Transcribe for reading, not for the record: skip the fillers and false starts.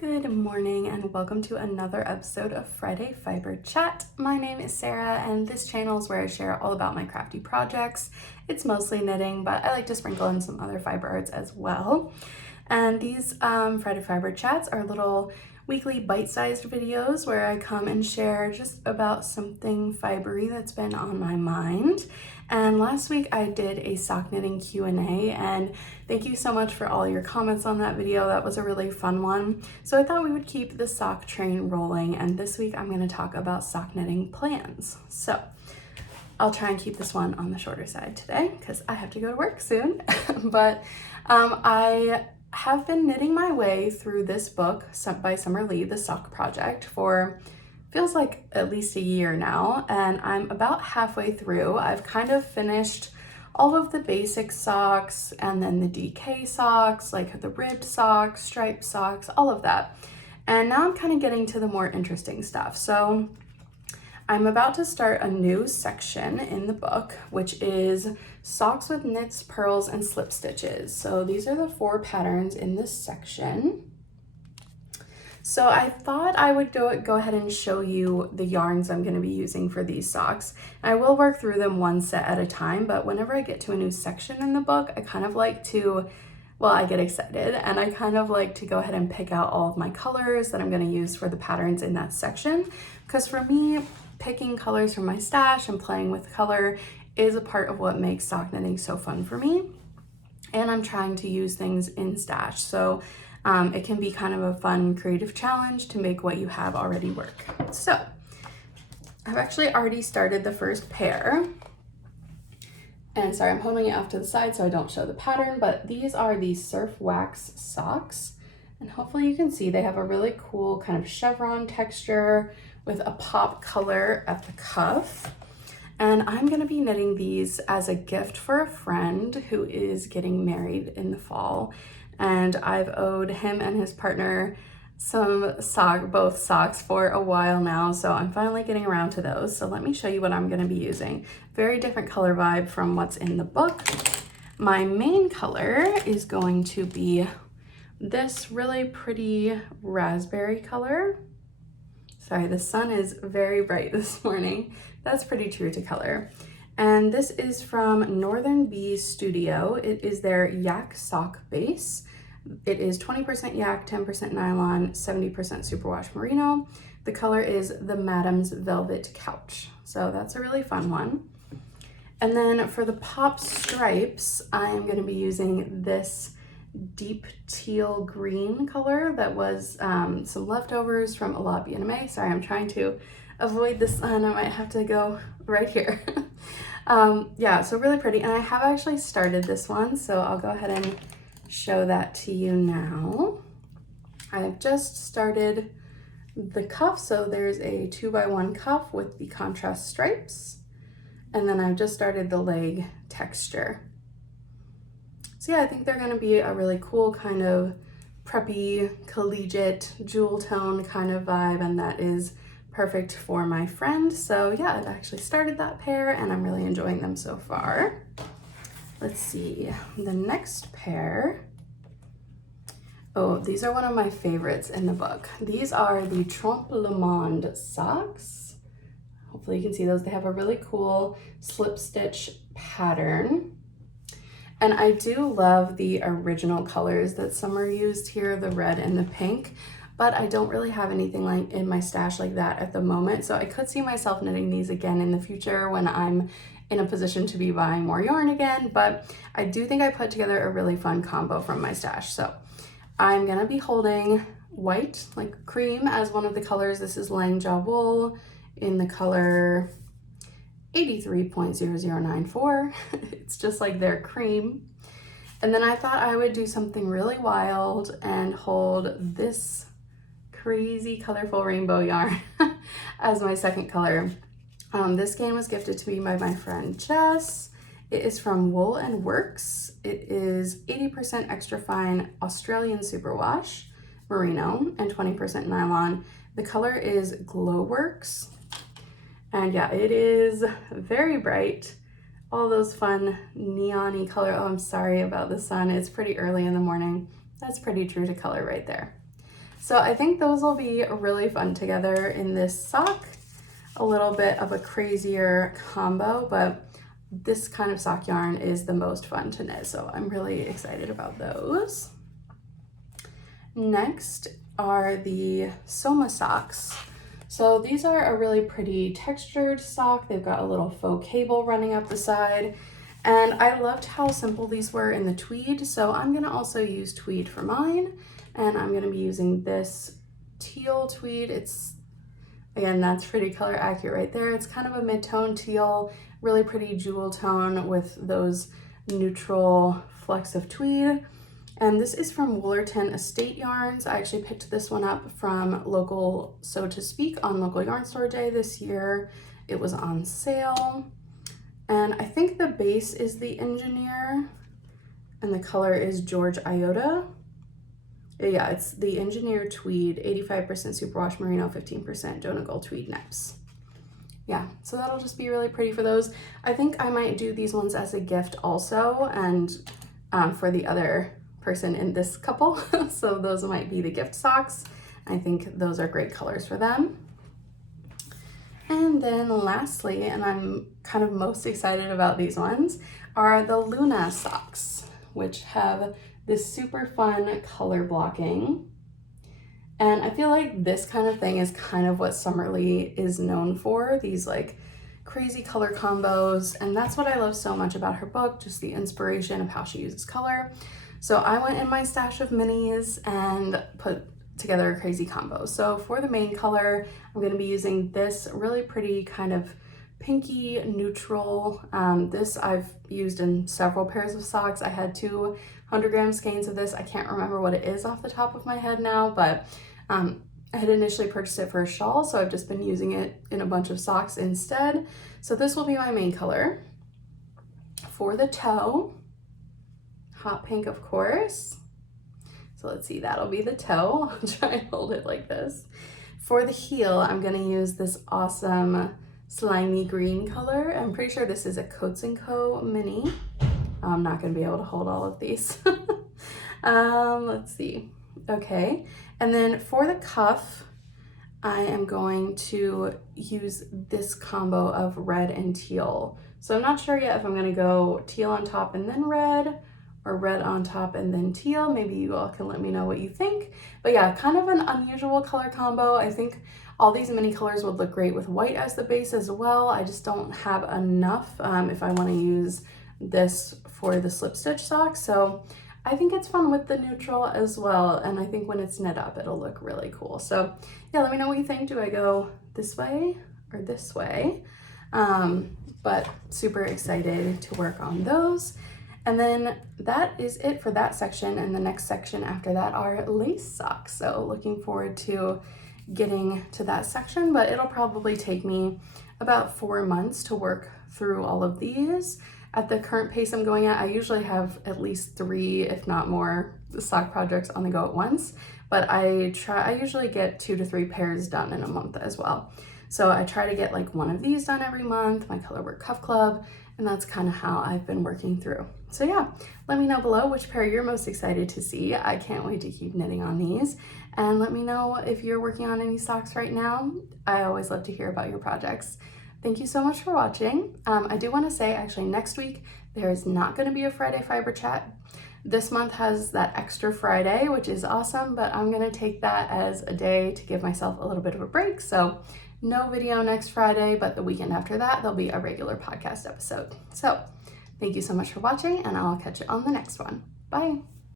Good morning and welcome to another episode of Friday Fiber Chat. My name is Sarah and this channel is where I share all about my crafty projects. It's mostly knitting, but I like to sprinkle in some other fiber arts as well. And these Friday Fiber Chats are little weekly bite-sized videos where I come and share just about something fibery that's been on my mind. And last week I did a sock knitting Q&A, and thank you so much for all your comments on that video. That was a really fun one. So I thought we would keep the sock train rolling, and this week I'm going to talk about sock knitting plans. So I'll try and keep this one on the shorter side today because I have to go to work soon. But I have been knitting my way through this book by Summer Lee, The Sock Project, for feels like at least a year now, and I'm about halfway through. I've kind of finished all of the basic socks and then the DK socks, like the ribbed socks, striped socks, all of that. And now I'm kind of getting to the more interesting stuff. So I'm about to start a new section in the book, which is socks with knits, pearls, and slip stitches. So these are the 4 patterns in this section. So I thought I would go ahead and show you the yarns I'm going to be using for these socks. I will work through them one set at a time, but whenever I get to a new section in the book, I kind of like to, well, I get excited and I kind of like to go ahead and pick out all of my colors that I'm going to use for the patterns in that section. Because for me, picking colors from my stash and playing with color is a part of what makes sock knitting so fun for me. And I'm trying to use things in stash. So it can be kind of a fun creative challenge to make what you have already work. So I've actually already started the first pair. And sorry, I'm holding it off to the side so I don't show the pattern, but these are the Surf Wax socks. And hopefully you can see they have a really cool kind of chevron texture with a pop color at the cuff. And I'm gonna be knitting these as a gift for a friend who is getting married in the fall. And I've owed him and his partner both socks for a while now, so I'm finally getting around to those. So let me show you what I'm gonna be using. Very different color vibe from what's in the book. My main color is going to be this really pretty raspberry color. Sorry, the sun is very bright this morning. That's pretty true to color. And this is from Northern Bee Studio. It is their yak sock base. It is 20% yak, 10% nylon, 70% superwash merino. The color is the Madam's Velvet Couch. So that's a really fun one. And then for the pop stripes, I am going to be using this deep teal green color that was some leftovers from a la bien-aimé. Sorry, I'm trying to avoid the sun. I might have to go right here. Yeah, so really pretty. And I have actually started this one, so I'll go ahead and show that to you now. I've just started the cuff, so there's a 2x1 cuff with the contrast stripes, and then I've just started the leg texture. So yeah, I think they're going to be a really cool kind of preppy, collegiate, jewel tone kind of vibe, and that is perfect for my friend. So yeah, I've actually started that pair and I'm really enjoying them so far. Let's see, the next pair. Oh, these are one of my favorites in the book. These are the Trompe le Monde socks. Hopefully you can see those. They have a really cool slip stitch pattern. And I do love the original colors that Summer used here, the red and the pink, but I don't really have anything like in my stash like that at the moment. So I could see myself knitting these again in the future when I'm in a position to be buying more yarn again, but I do think I put together a really fun combo from my stash. So I'm gonna be holding white, like cream, as one of the colors. This is Langja wool in the color 83.0094. It's just like their cream. And then I thought I would do something really wild and hold this crazy colorful rainbow yarn as my second color. This skein was gifted to me by my friend Jess. It is from Wool and Works. It is 80% extra fine Australian superwash merino and 20% nylon. The color is Glowworks. And yeah, it is very bright. All those fun neon-y color. Oh, I'm sorry about the sun. It's pretty early in the morning. That's pretty true to color right there. So I think those will be really fun together in this sock. A little bit of a crazier combo, but this kind of sock yarn is the most fun to knit, so I'm really excited about those. Next are the Soma socks. So these are a really pretty textured sock. They've got a little faux cable running up the side, and I loved how simple these were in the tweed, so I'm gonna also use tweed for mine, and I'm gonna be using this teal tweed. It's, again, that's pretty color accurate right there. It's kind of a mid-tone teal, really pretty jewel tone with those neutral flecks of tweed. And this is from Woolerton Estate Yarns. I actually picked this one up from local So to Speak on local yarn store day this year. It was on sale. And I think the base is the Engineer and the color is George Iota. Yeah, it's the Engineer Tweed, 85% superwash merino, 15% Donegal tweed neps. Yeah, so that'll just be really pretty for those. I think I might do these ones as a gift also, and for the other person in this couple. So those might be the gift socks. I think those are great colors for them. And then lastly, and I'm kind of most excited about these ones, are the Luna socks, which have this super fun color blocking. And I feel like this kind of thing is kind of what Summerly is known for, these like crazy color combos. And that's what I love so much about her book, just the inspiration of how she uses color. So I went in my stash of minis and put together a crazy combo. So for the main color, I'm gonna be using this really pretty kind of pinky neutral. This I've used in several pairs of socks. I had 200-gram skeins of this. I can't remember what it is off the top of my head now, but I had initially purchased it for a shawl, so I've just been using it in a bunch of socks instead. So this will be my main color. For the toe, hot pink, of course. So let's see, that'll be the toe. I'll try and hold it like this. For the heel, I'm gonna use this awesome slimy green color. I'm pretty sure this is a Coats & Co. mini. I'm not gonna be able to hold all of these. Let's see. Okay, and then for the cuff, I am going to use this combo of red and teal. So I'm not sure yet if I'm gonna go teal on top and then red, or red on top and then teal. Maybe you all can let me know what you think. But yeah, kind of an unusual color combo. I think all these mini colors would look great with white as the base as well. I just don't have enough if I want to use this for the slip stitch sock. So I think it's fun with the neutral as well. And I think when it's knit up, it'll look really cool. So yeah, let me know what you think. Do I go this way or this way? But super excited to work on those. And then that is it for that section, and the next section after that are lace socks. So looking forward to getting to that section, but it'll probably take me about 4 months to work through all of these. At the current pace I'm going at, I usually have at least 3, if not more, sock projects on the go at once, but I usually get 2 to 3 pairs done in a month as well. So I try to get like one of these done every month, my Colorwork Cuff Club, and that's kind of how I've been working through. So yeah, let me know below which pair you're most excited to see. I can't wait to keep knitting on these. And let me know if you're working on any socks right now. I always love to hear about your projects. Thank you so much for watching. I do want to say actually next week, there is not going to be a Friday Fiber Chat. This month has that extra Friday, which is awesome, but I'm going to take that as a day to give myself a little bit of a break. So no video next Friday, but the weekend after that, there'll be a regular podcast episode. So thank you so much for watching, and I'll catch you on the next one. Bye.